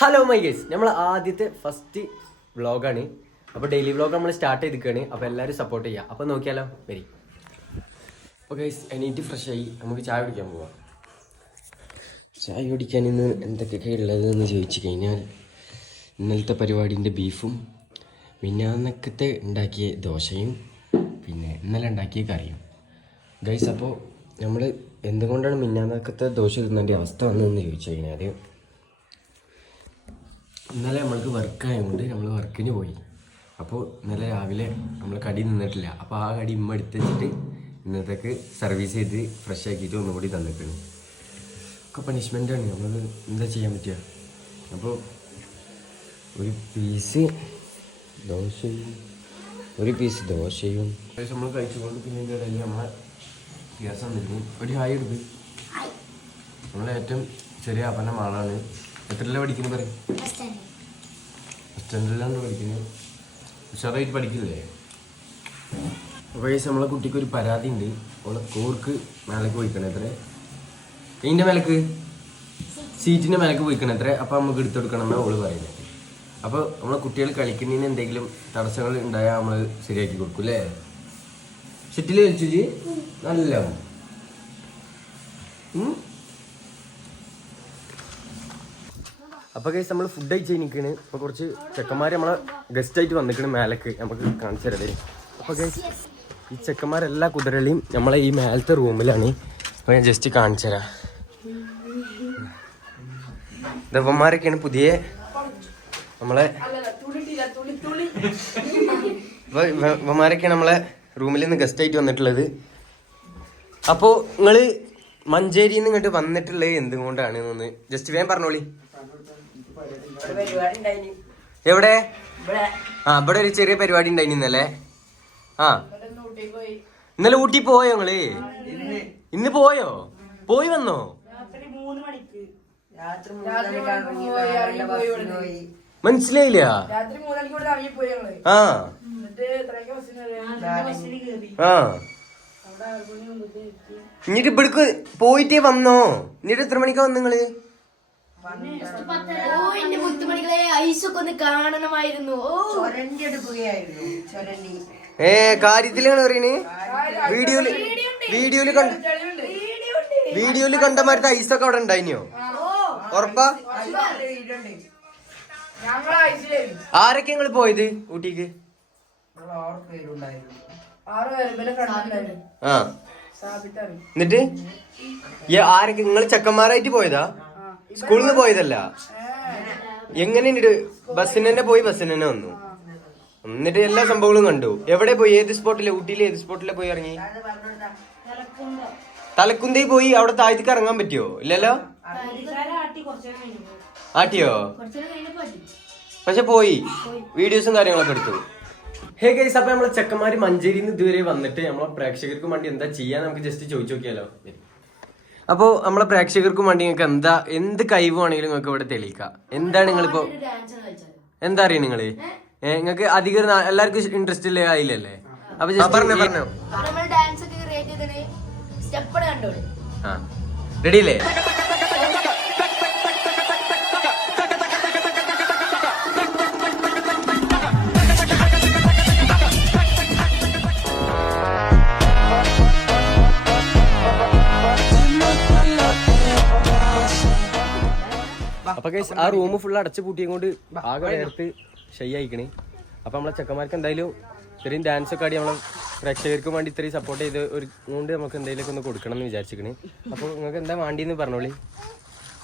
Hello my guys, നമ്മൾ ആദ്യത്തെ first വ്ളോഗാണ്. അപ്പോൾ ഡെയിലി വ്ളോഗ് നമ്മൾ സ്റ്റാർട്ട് ചെയ്തിരിക്കുകയാണ്. അപ്പോൾ എല്ലാവരും സപ്പോർട്ട് ചെയ്യുക. അപ്പോൾ നോക്കിയാലോ, വരി. അപ്പോൾ ഗൈസ് എണീറ്റ് ഫ്രഷ് ആയി നമുക്ക് ചായ കുടിക്കാൻ പോവാം. ചായ കുടിക്കാൻ ഇന്ന് എന്തൊക്കെയൊക്കെ ഉള്ളതെന്ന് ചോദിച്ചു കഴിഞ്ഞാൽ ഇന്നലത്തെ പരിപാടിൻ്റെ ബീഫും മിന്നാന്നക്കത്തെ ഉണ്ടാക്കിയ ദോശയും പിന്നെ ഇന്നലെ ഉണ്ടാക്കിയ കറിയും. ഗൈസ് അപ്പോൾ നമ്മൾ എന്തുകൊണ്ടാണ് മിന്നാന്നക്കത്തെ ദോശ തിന്നേണ്ട അവസ്ഥ വന്നതെന്ന് ചോദിച്ചു കഴിഞ്ഞാൽ ഇന്നലെ നമ്മൾക്ക് വർക്കായതുകൊണ്ട് നമ്മൾ വർക്കിന് പോയി. അപ്പോൾ ഇന്നലെ രാവിലെ നമ്മൾ കടി നിന്നിട്ടില്ല. അപ്പോൾ ആ കടി ഇമ്മ എടുത്ത് വെച്ചിട്ട് ഇന്നത്തേക്ക് സർവീസ് ചെയ്ത് ഫ്രഷ് ആക്കിയിട്ട് ഒന്നുകൂടി തന്നിട്ടുണ്ട്. ഒക്കെ പണിഷ്മെൻ്റാണ്, നമ്മൾ എന്താ ചെയ്യാൻ പറ്റുക. അപ്പോൾ ഒരു പീസ് ദോശയും നമ്മൾ കഴിച്ചുകൊണ്ട് പിന്നെ ഇതിൻ്റെ ഇടയിൽ നമ്മളെ ഗ്യാസ് വന്നിരുന്നു. ഒരു ഹായ് എടുക്കും. നമ്മളെ ഏറ്റവും ചെറിയ അപ്പൻ്റെ മാളാണ്. എത്രയല്ല പഠിക്കുന്നത് പറയും? ഫസ്റ്റ് പഠിക്കുന്നത്. ഉഷാറായിട്ട് പഠിക്കില്ലേ? അപ്പോൾ നമ്മളെ കുട്ടിക്ക് ഒരു പരാതി ഉണ്ട്. അവളെ കോർക്ക് മേലേക്ക് പോയിക്കണം എത്ര, ഇതിൻ്റെ മേലേക്ക് സീറ്റിൻ്റെ മേലേക്ക് പോയിക്കണം എത്ര. അപ്പോൾ നമുക്ക് എടുത്തെടുക്കണം എന്നാണ് അവള് പറയുന്നത്. അപ്പോൾ നമ്മളെ കുട്ടികൾ കളിക്കുന്നതിന് എന്തെങ്കിലും തടസ്സങ്ങൾ ഉണ്ടായാൽ നമ്മൾ ശരിയാക്കി കൊടുക്കും അല്ലേ? ഷട്ടിൽ കളിച്ചു നല്ല. അപ്പോൾ ഗൈസ് നമ്മൾ ഫുഡ് കഴിച്ച് നിൽക്കണ്. അപ്പോൾ കുറച്ച് ചെക്കന്മാർ നമ്മളെ ഗസ്റ്റായിട്ട് വന്നിരിക്കണ് മേലേക്ക്, നമുക്ക് കാണിച്ചു തരാം. അപ്പോൾ ഗൈസ് ഈ ചെക്കന്മാരെല്ലാ കുതിരകളെയും നമ്മളെ ഈ മേലത്തെ റൂമിലാണ്. അപ്പോൾ ഞാൻ ജസ്റ്റ് കാണിച്ചു തരാം. ദവന്മാരൊക്കെയാണ് പുതിയ നമ്മളെ. അപ്പോൾ ഇവന്മാരൊക്കെയാണ് നമ്മളെ റൂമിൽ നിന്ന് ഗസ്റ്റായിട്ട് വന്നിട്ടുള്ളത്. അപ്പോൾ നിങ്ങൾ മഞ്ചേരിയിൽ നിന്ന് ഇങ്ങോട്ട് വന്നിട്ടുള്ളത് എന്തുകൊണ്ടാണ് എന്നൊന്ന് ജസ്റ്റ് വേഗം പറഞ്ഞോളി. എവിടെ? ഇവിടെ ഒരു ചെറിയ പരിപാടി ഉണ്ടായിന് ഇന്നലെ. ഇന്നലെ ഊട്ടി പോയോ നിങ്ങള്? ഇന്ന് പോയോ? പോയി വന്നോ? മനസ്സിലായില്ല. എന്നിട്ട് ഇവിടക്ക് പോയിട്ടേ വന്നോ? എന്നിട്ട് എത്ര മണിക്കാ വന്നു നിങ്ങള്? കാര്യത്തിലാണ് പറയണേ. വീഡിയോയില് കണ്ടമാരത്തെ ഐസൊക്കെ അവിടെ ഉണ്ടായിനോ? ഉറപ്പാ? ആരൊക്കെ നിങ്ങള് പോയത് ഊട്ടിക്ക്? എന്നിട്ട് ആരൊക്കെ നിങ്ങള് ചെക്കന്മാരായിട്ട് പോയതാ? സ്കൂളിൽ നിന്ന് പോയതല്ല. എങ്ങനെയുണ്ട്? ബസ്സിന് തന്നെ പോയി, ബസ്സിന് തന്നെ വന്നു. എന്നിട്ട് എല്ലാ സംഭവങ്ങളും കണ്ടു. എവിടെ പോയി? ഏത് സ്പോട്ടിലെ? ഊട്ടിയിലെ ഏത് സ്പോട്ടിലെ പോയി ഇറങ്ങി? തലക്കുന്തേ പോയി. അവിടെ താഴത്തേക്ക് ഇറങ്ങാൻ പറ്റിയോ? ഇല്ലല്ലോ. ആട്ടിയോ? പക്ഷെ പോയി, വീഡിയോസും കാര്യങ്ങളൊക്കെ എടുത്തു. ഹേ ഗൈസ്, അപ്പൊ നമ്മളെ ചെക്കന്മാര് മഞ്ചേരിയിൽ നിന്ന് ഇതുവരെ വന്നിട്ട് നമ്മളെ പ്രേക്ഷകർക്ക് വേണ്ടി എന്താ ചെയ്യാൻ നമുക്ക് ജസ്റ്റ് ചോദിച്ചു നോക്കിയാലോ. അപ്പോൾ നമ്മളെ പ്രേക്ഷകർക്കും വേണ്ടി നിങ്ങൾക്ക് എന്ത് കഴിവാണെങ്കിലും നിങ്ങൾക്ക് ഇവിടെ തെളിയിക്കാം. എന്താണ് നിങ്ങളിപ്പോ എന്താ അറിയാം നിങ്ങള്? നിങ്ങൾക്ക് അധികം എല്ലാവർക്കും ഇൻട്രസ്റ്റ് ഇല്ല ആയില്ലല്ലേ? അപ്പൊ പറഞ്ഞോ. റെഡി അല്ലേ? അപ്പൊ ഗൈസ് ആ റൂം ഫുൾ അടച്ചു പൂട്ടിയും കൊണ്ട് ആകെ നേരത്ത് ഷൈ ആയിക്കണേ. അപ്പൊ നമ്മളെ ചെക്കന്മാർക്ക് എന്തായാലും ഇത്രയും ഡാൻസ് ഒക്കെ ആടി നമ്മളെ പ്രേക്ഷകർക്ക് വേണ്ടി ഇത്രയും സപ്പോർട്ട് ചെയ്ത് ഒരു കൊണ്ട് നമുക്ക് എന്തെങ്കിലുമൊക്കെ ഒന്ന് കൊടുക്കണം എന്ന് വിചാരിച്ചിരിക്കണേ. അപ്പൊ നിങ്ങൾക്ക് എന്താ വേണ്ടിയെന്ന് പറഞ്ഞോളി.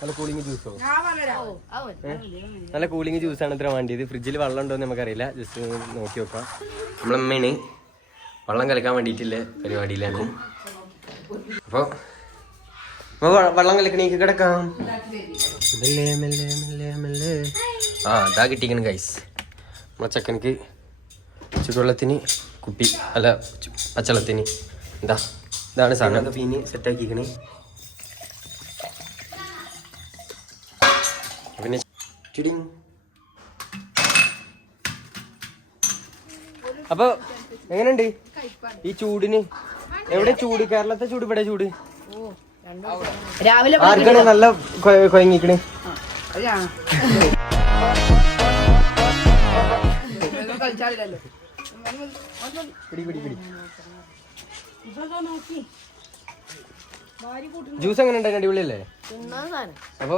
നല്ല കൂളിംഗ് ജ്യൂസോ? നല്ല കൂളിംഗ് ജ്യൂസാണ് ഇത്ര വേണ്ടിയത്. ഫ്രിഡ്ജിൽ വെള്ളം ഉണ്ടോ എന്ന് നമുക്കറിയില്ല, ജസ്റ്റ് നോക്കി നോക്കാം. നമ്മളമ്മയാണ് വെള്ളം കലക്കാൻ വേണ്ടിയിട്ടില്ല പരിപാടിയിലാണ്. അപ്പോൾ വെള്ളം കലക്കണേക്ക് കിടക്കാം. ഇതാ കിട്ടിക്കണ് ഗൈസ്. നമ്മളെ ചക്കനക്ക് ചുടുവെള്ളത്തിന് കുപ്പി അല്ല പച്ചവെള്ളത്തിന് ഇതാണ് സാധനം. പിന്നെ സെറ്റാക്കിക്കണേ. പിന്നെ അപ്പൊ എങ്ങനെയുണ്ട് ഈ ചൂടിന്? എവിടെ ചൂട്? കേരളത്തെ ചൂട്, ഇവിടെ ചൂട്. രാവിലെ നല്ല കൊയങ്ങിക്കണേ. കളിച്ചാലോ ജ്യൂസ് എങ്ങനെ ഉണ്ടായി? അടിപൊളിയല്ലേ? അപ്പൊ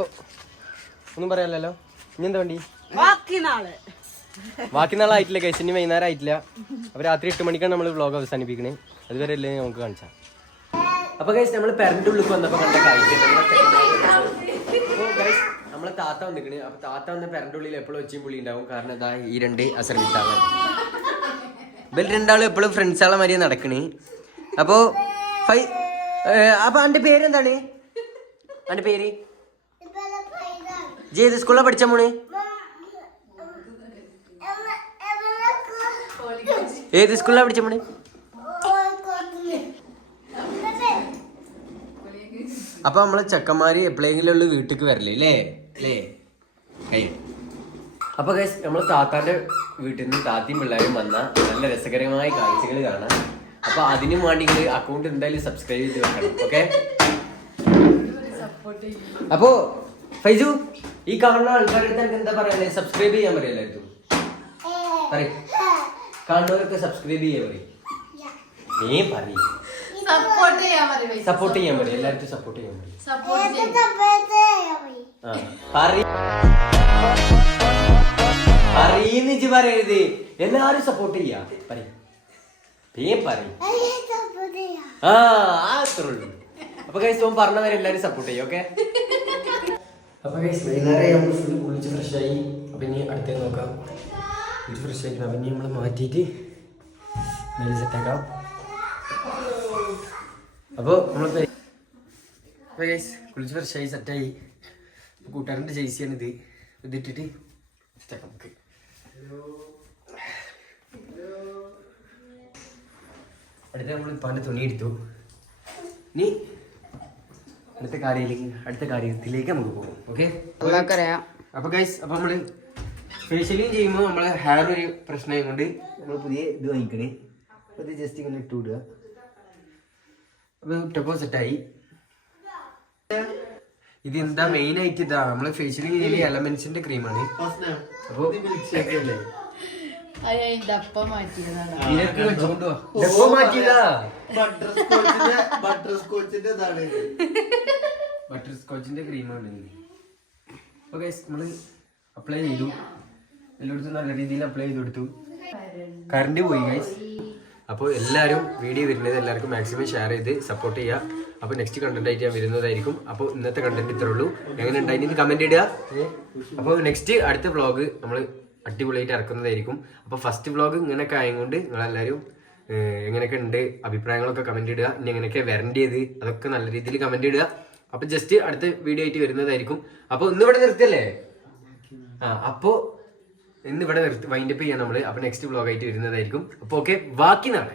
ഒന്നും പറയാനല്ലോ. ഇനി എന്താ വണ്ടി? ബാക്കി നാളായിട്ടില്ല കേസ്, ഇനി വൈകുന്നേരം ആയിട്ടില്ല. അപ്പൊ രാത്രി 8 മണിക്കാണ് നമ്മൾ വ്ളോഗ് അവസാനിപ്പിക്കണേ. അതുവരെ അല്ലേ നമുക്ക് കാണിച്ചാ. അപ്പൊ ഗൈസ് നമ്മൾ പെരന്റെ ഉള്ളിൽ വന്നപ്പോ കണ്ട കാഴ്ച നമ്മളെ താത്ത വന്നിക്കണ്. അപ്പൊ താത്ത വന്ന പെരന്റെ ഉള്ളിൽ എപ്പോഴും ഒച്ചയും പുള്ളി ഉണ്ടാവും. കാരണം ഇതാ ഈ 2 അസർവിത്താളാണ്. ഇവർ രണ്ടാളും എപ്പോഴും ഫ്രണ്ട്സാളെ മാതിരി നടക്കണ്. അപ്പൊ അപ്പൊ അന്റെ പേരെന്താണ്? അന്റെ പേര് ഏത് സ്കൂളിലാ പഠിച്ച മോണ്? ഏത് സ്കൂളിലാ പഠിച്ച മോണ്? അപ്പൊ നമ്മളെ ചെക്കന്മാര് എപ്പോഴെങ്കിലും ഉള്ളു വീട്ടിക്ക് വരല്ലേ അല്ലേ? അപ്പൊ ഗൈസ് നമ്മള് താത്താന്റെ വീട്ടിൽ നിന്ന് താത്തിയും പിള്ളേരും വന്ന നല്ല രസകരമായ കാഴ്ചകൾ കാണാം. അപ്പൊ അതിനും വേണ്ടി അക്കൗണ്ട് എന്തായാലും സബ്സ്ക്രൈബ് ചെയ്ത് വെക്കണം. ഓക്കെ. അപ്പോ ഫൈസു, ഈ കാണുന്ന ആൾക്കാരുടെ അടുത്ത് എന്താ പറയാ? സബ്സ്ക്രൈബ് ചെയ്യാൻ പറയാം എല്ലാവർക്കും. പറയും കാണുന്നവരൊക്കെ സബ്സ്ക്രൈബ് ചെയ്യാൻ പറയും. നീ പറയും സപ്പോർട്ട് ചെയ്യാൻ പറയും. എല്ലാവർക്കും സപ്പോർട്ട് ചെയ്യാൻ പറയും. അറിയുന്നിച്ച് പറയരുത്, എല്ലാരും സപ്പോർട്ട് ചെയ്യാ പറയും. ആ അത്രേ ഉള്ളൂ. അപ്പൊ ഗൈസ് ഓൻ പറഞ്ഞവരെ എല്ലാരും സപ്പോർട്ട് ചെയ്യും. ഓക്കെ. അപ്പൊ ഗൈസ് വൈകുന്നേരം നമ്മൾ ഫുള്ള് കുളിച്ച് ഫ്രഷായി. അപ്പൊ ഇനി അടുത്തേക്ക് നോക്കാം. കുളിച്ച് ഫ്രഷ് ആയിരിക്കണം. അപ്പൊ ഇനി നമ്മൾ മാറ്റിയിട്ട് സെറ്റാക്കാം. അപ്പോൾ നമ്മളിപ്പോൾ ഗൈസ് കുളിച്ച് ഫ്രഷായി സെറ്റായി. കൂട്ടുകാരൻ്റെ ജേഴ്സിയാണിത്. ഇതിട്ടിട്ട് സെറ്റാക്കാം നമുക്ക്. അടുത്ത നമ്മൾ ഇപ്പാൻ്റെ തുണി എടുത്തു. ഇനി അടുത്ത കാര്യത്തിലേക്ക് നമുക്ക് പോകും. ഓക്കെ. അപ്പൊ ഗൈസ് അപ്പൊ നമ്മള് ഫേഷ്യലിങ് ചെയ്യുമ്പോൾ നമ്മളെ ഹെയർ ഒരു പ്രശ്നമായി കൊണ്ട് നമ്മൾ പുതിയ ഇത് വാങ്ങിക്കണേ. അപ്പൊ ഇത് ജസ്റ്റ് ഇങ്ങനെ ഇട്ട് വിടുക. അപ്പൊ ഇട്ടപ്പോ സെറ്റായി. ഇത് എന്താ മെയിൻ ആയിട്ട് ഇതാ നമ്മള് ഫേഷ്യലിങ് ചെയ്യുന്ന എലമെന്റ്സിന്റെ ക്രീമാണ്. അപ്പൊ അല്ലേ ബട്ടർ സ്കോച്ചിന്റെ ക്രീമാണ്. ഓക്കെ നമ്മള് അപ്ലൈ ചെയ്തു. എല്ലായിടത്തും നല്ല രീതിയിൽ അപ്ലൈ ചെയ്ത് കൊടുത്തു. കറണ്ട് പോയി ഗൈസ്. അപ്പോൾ എല്ലാവരും വീഡിയോ വരുന്നത് എല്ലാവർക്കും മാക്സിമം ഷെയർ ചെയ്ത് സപ്പോർട്ട് ചെയ്യുക. അപ്പോൾ നെക്സ്റ്റ് കണ്ടന്റ് ആയിട്ട് ഞാൻ വരുന്നതായിരിക്കും. അപ്പോൾ ഇന്നത്തെ കണ്ടന്റ് ഇത്രേ ഉള്ളൂ. എങ്ങനെ ഉണ്ടായിരുന്നു കമന്റ് ഇടുക. അപ്പോൾ നെക്സ്റ്റ് അടുത്ത വ്ളോഗ് നമ്മൾ അടിപൊളിയായിട്ട് ഇറക്കുന്നതായിരിക്കും. അപ്പോൾ ഫസ്റ്റ് വ്ളോഗ് ഇങ്ങനെയൊക്കെ ആയതുകൊണ്ട് നിങ്ങളെല്ലാവരും എങ്ങനെയൊക്കെ ഉണ്ട് അഭിപ്രായങ്ങളൊക്കെ കമന്റ് ഇടുക. ഇനി എങ്ങനെയൊക്കെ വരേണ്ടത് അതൊക്കെ നല്ല രീതിയിൽ കമന്റ് ഇടുക. അപ്പോൾ ജസ്റ്റ് അടുത്ത വീഡിയോ ആയിട്ട് വരുന്നതായിരിക്കും. അപ്പോൾ ഇന്നിവിടെ നിർത്തിയല്ലേ? അപ്പോൾ ഇന്നിവിടെ വൈൻഡപ്പ് ചെയ്യാം നമ്മൾ. അപ്പോൾ നെക്സ്റ്റ് വ്ളോഗ് ആയിട്ട് വരുന്നതായിരിക്കും. അപ്പോൾ ഓക്കെ, ബാക്കി നാളെ